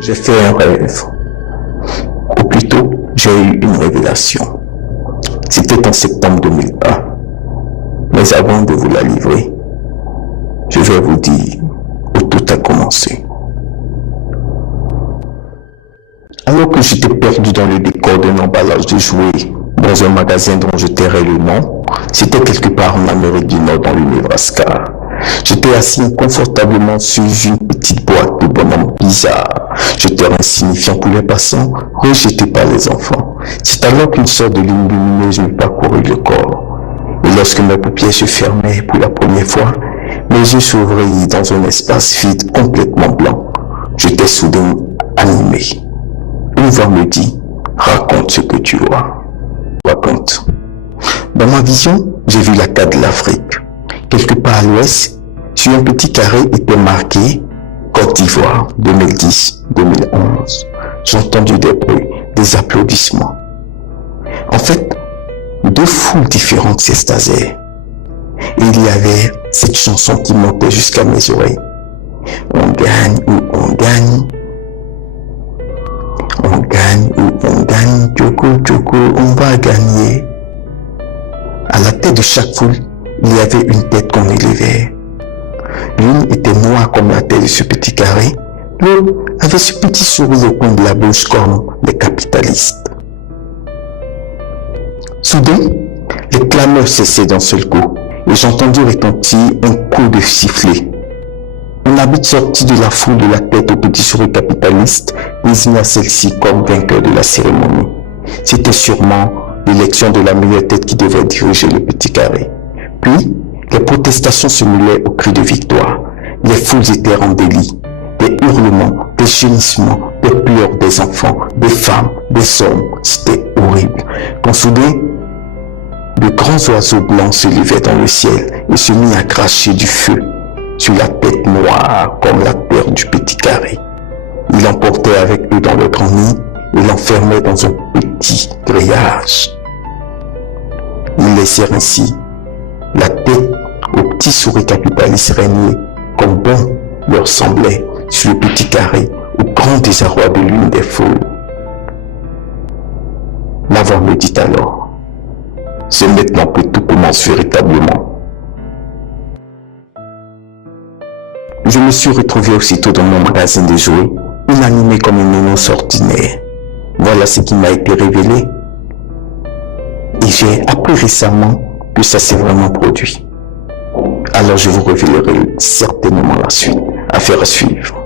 J'ai fait un rêve. Ou plutôt, j'ai eu une révélation. C'était en septembre 2001. Mais avant de vous la livrer, je vais vous dire où tout a commencé. Alors que j'étais perdu dans le décor d'un emballage de jouets dans un magasin dont je tairai le nom, c'était quelque part en Amérique du Nord dans le Nebraska. J'étais assis inconfortablement sur une petite boîte de bonhomme bizarre. J'étais insignifiant pour les passants, rejeté par les enfants. C'est alors qu'une sorte de ligne lumineuse me parcourut le corps. Et lorsque mes paupières se fermaient pour la première fois, mes yeux s'ouvrirent dans un espace vide complètement blanc. J'étais soudain animé. Une voix me dit, raconte ce que tu vois. Raconte. Dans ma vision, j'ai vu la carte de l'Afrique. Quelque part à l'ouest, sur un petit carré était marqué Côte d'Ivoire 2010-2011. J'ai entendu des bruits, des applaudissements. En fait, deux foules différentes s'extasiaient. Et il y avait cette chanson qui montait jusqu'à mes oreilles. On gagne ou on gagne. On gagne ou on gagne. Tchoko, tchoko, on va gagner. À la tête de chaque foule, il y avait une tête qu'on élevait. L'une était noire comme la tête de ce petit carré. L'autre avait ce petit sourire au coin de la bouche comme les capitalistes. Soudain, les clameurs cessaient d'un seul coup et j'entendis retentir un coup de sifflet. Un arbitre sorti de la foule de la tête au petit sourire capitaliste désigna celle-ci comme vainqueur de la cérémonie. C'était sûrement l'élection de la meilleure tête qui devait diriger le petit carré. Puis, les protestations se mêlaient aux cris de victoire. Les foules étaient en délit. Des hurlements, des gémissements, des pleurs des enfants, des femmes, des hommes. C'était horrible. Quand soudain, de grands oiseaux blancs se levaient dans le ciel et se mirent à cracher du feu sur la tête noire comme la terre du petit carré. Ils l'emportaient avec eux dans leur grand nid et l'enfermaient dans un petit grillage. Ils laissèrent ainsi la tête au petit sourire capitaliste régner comme bon leur semblait sur le petit carré au grand désarroi de l'une des foules. La voix me dit alors, c'est maintenant que tout commence véritablement. Je me suis retrouvé aussitôt dans mon magasin de jouets, inanimé comme une nounours ordinaire. Voilà ce qui m'a été révélé. Et j'ai appris récemment que ça s'est vraiment produit. Alors je vous révélerai certainement la suite. Affaire à suivre.